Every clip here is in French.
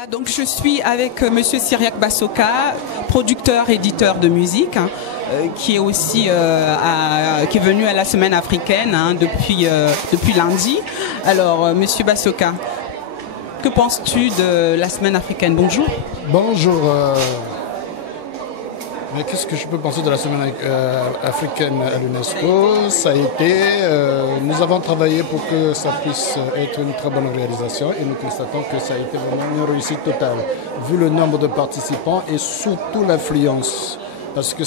Voilà, donc je suis avec Monsieur Cyriaque Basoka, producteur, éditeur de musique, qui est aussi qui est venu à la semaine africaine depuis lundi. Alors, Monsieur Basoka, que penses-tu de la semaine africaine? Bonjour. Bonjour. Mais qu'est-ce que je peux penser de la semaine africaine à l'UNESCO? Ça a été, nous avons travaillé pour que ça puisse être une très bonne réalisation et nous constatons que ça a été vraiment une réussite totale, vu le nombre de participants et surtout l'affluence. Parce que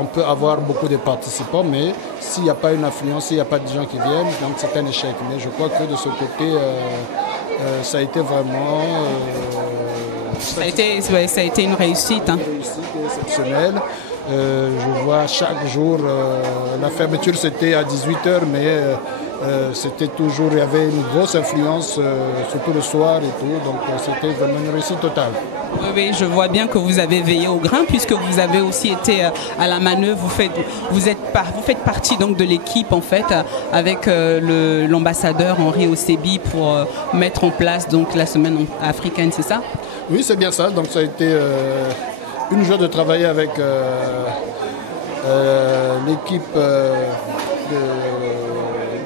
on peut avoir beaucoup de participants, mais s'il n'y a pas une affluence, s'il n'y a pas de gens qui viennent, donc c'est un échec. Mais je crois que de ce côté, ça a été vraiment... ça a été une réussite. Une réussite exceptionnelle. Je vois chaque jour, la fermeture c'était à 18h, mais c'était toujours, il y avait une grosse influence, surtout le soir et tout, donc c'était vraiment une réussite totale. Oui, je vois bien que vous avez veillé au grain puisque vous avez aussi été à la manœuvre. Vous faites partie donc de l'équipe en fait avec l'ambassadeur Henri Osebi pour mettre en place donc la semaine africaine, c'est ça? Oui, c'est bien ça. Donc ça a été une joie de travailler avec l'équipe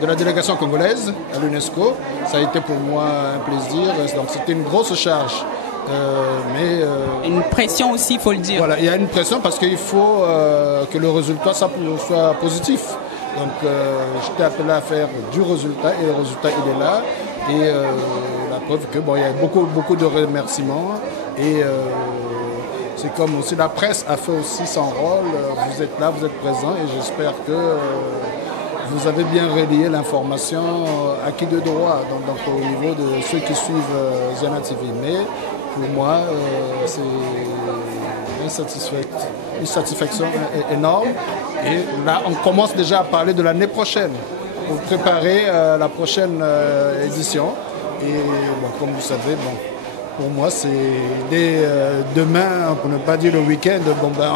de la délégation congolaise à l'UNESCO. Ça a été pour moi un plaisir. Donc c'était une grosse charge. Une pression aussi, il faut le dire. Voilà, il y a une pression parce qu'il faut que le résultat soit positif. Donc j'étais appelé à faire du résultat et le résultat il est là. Et la preuve que il y a beaucoup de remerciements et c'est comme aussi la presse a fait aussi son rôle. Vous êtes là, vous êtes présents et j'espère que vous avez bien relayé l'information à qui de droit, donc au niveau de ceux qui suivent Ziana TV. Mais pour moi, c'est une satisfaction énorme. Et là, on commence déjà à parler de l'année prochaine pour préparer la prochaine édition. Et comme vous savez, pour moi, c'est dès demain, pour ne pas dire le week-end,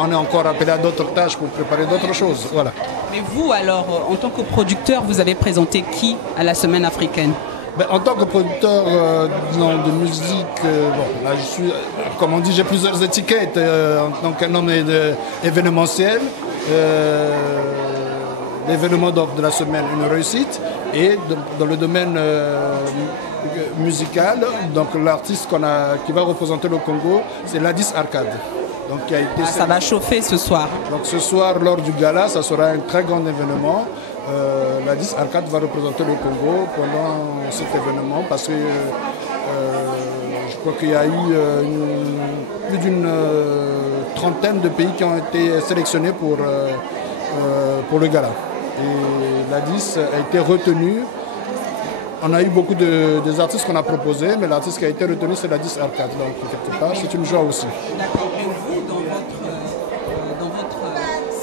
on est encore appelé à d'autres tâches pour préparer d'autres choses. Voilà. Mais vous, alors, en tant que producteur, vous avez présenté qui à la semaine africaine? En tant que producteur de musique, là, je suis, comme on dit, j'ai plusieurs étiquettes en tant qu'un homme événementiel. L'événement de la semaine, une réussite. Et dans le domaine musical, donc l'artiste qui va représenter le Congo, c'est Ladis Arcade. Donc, ça va chauffer ce soir. Donc ce soir, lors du gala, ça sera un très grand événement. Ladis Arcade va représenter le Congo pendant cet événement parce que je crois qu'il y a eu plus d'une trentaine de pays qui ont été sélectionnés pour le gala. Et Ladis a été retenu. On a eu beaucoup des artistes qu'on a proposés, mais l'artiste qui a été retenu, c'est Ladis Arcade. Donc, quelque part, c'est une joie aussi. D'accord. Et vous, dans votre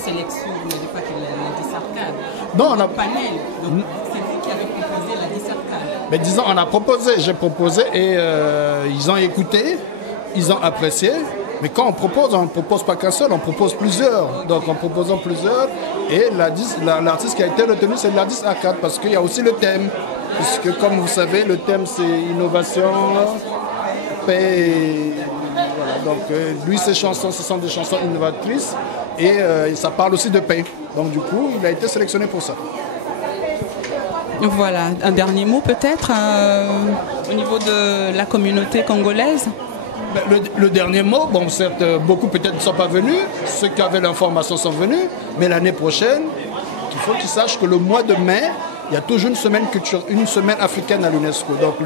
sélection, vous n'avez pas que Ladis Arcade. Non, on a... panel. Donc, c'est vous qui avez proposé Ladis Arcade. Mais disons, on a proposé, j'ai proposé et ils ont écouté, ils ont apprécié. Mais quand on ne propose pas qu'un seul, on propose plusieurs. Donc en proposant plusieurs, et l'artiste qui a été retenu, c'est Ladis Arcade, parce qu'il y a aussi le thème. Puisque comme vous savez, le thème c'est innovation, paix. Voilà. Donc lui, ses chansons, ce sont des chansons innovatrices et ça parle aussi de paix. Donc du coup, il a été sélectionné pour ça. Voilà, un dernier mot peut-être au niveau de la communauté congolaise. Le dernier mot, certes, beaucoup peut-être ne sont pas venus, ceux qui avaient l'information sont venus, mais l'année prochaine, il faut qu'ils sachent que le mois de mai, il y a toujours une semaine africaine à l'UNESCO. Donc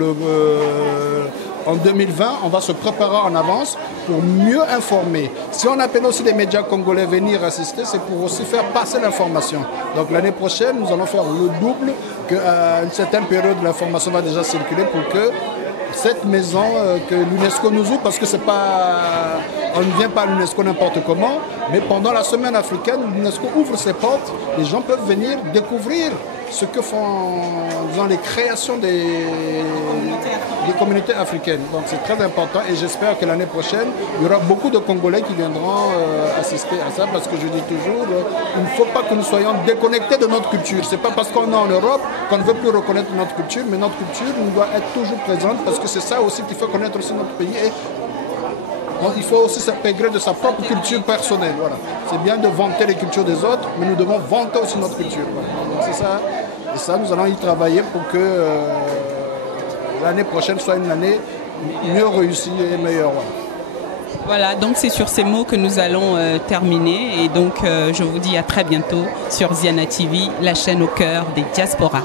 en 2020, on va se préparer en avance pour mieux informer. Si on appelle aussi les médias congolais venir assister, c'est pour aussi faire passer l'information. Donc l'année prochaine, nous allons faire le double, qu'à une certaine période, l'information va déjà circuler pour que cette maison que l'UNESCO nous ouvre, parce que c'est pas, on ne vient pas à l'UNESCO n'importe comment, mais pendant la semaine africaine, l'UNESCO ouvre ses portes, les gens peuvent venir découvrir ce que font disons, les créations des communautés africaines. Donc c'est très important et j'espère que l'année prochaine, il y aura beaucoup de Congolais qui viendront assister à ça parce que je dis toujours, il ne faut pas que nous soyons déconnectés de notre culture. C'est pas parce qu'on est en Europe qu'on ne veut plus reconnaître notre culture, mais notre culture nous doit être toujours présente parce que c'est ça aussi qui fait connaître aussi notre pays. Et donc il faut aussi s'intégrer de sa propre culture personnelle. Voilà. C'est bien de vanter les cultures des autres, mais nous devons vanter aussi notre culture. Voilà. Donc c'est ça. Et ça, nous allons y travailler pour que l'année prochaine soit une année mieux réussie et meilleure. Voilà. Voilà, donc c'est sur ces mots que nous allons terminer. Et donc je vous dis à très bientôt sur Ziana TV, la chaîne au cœur des diasporas.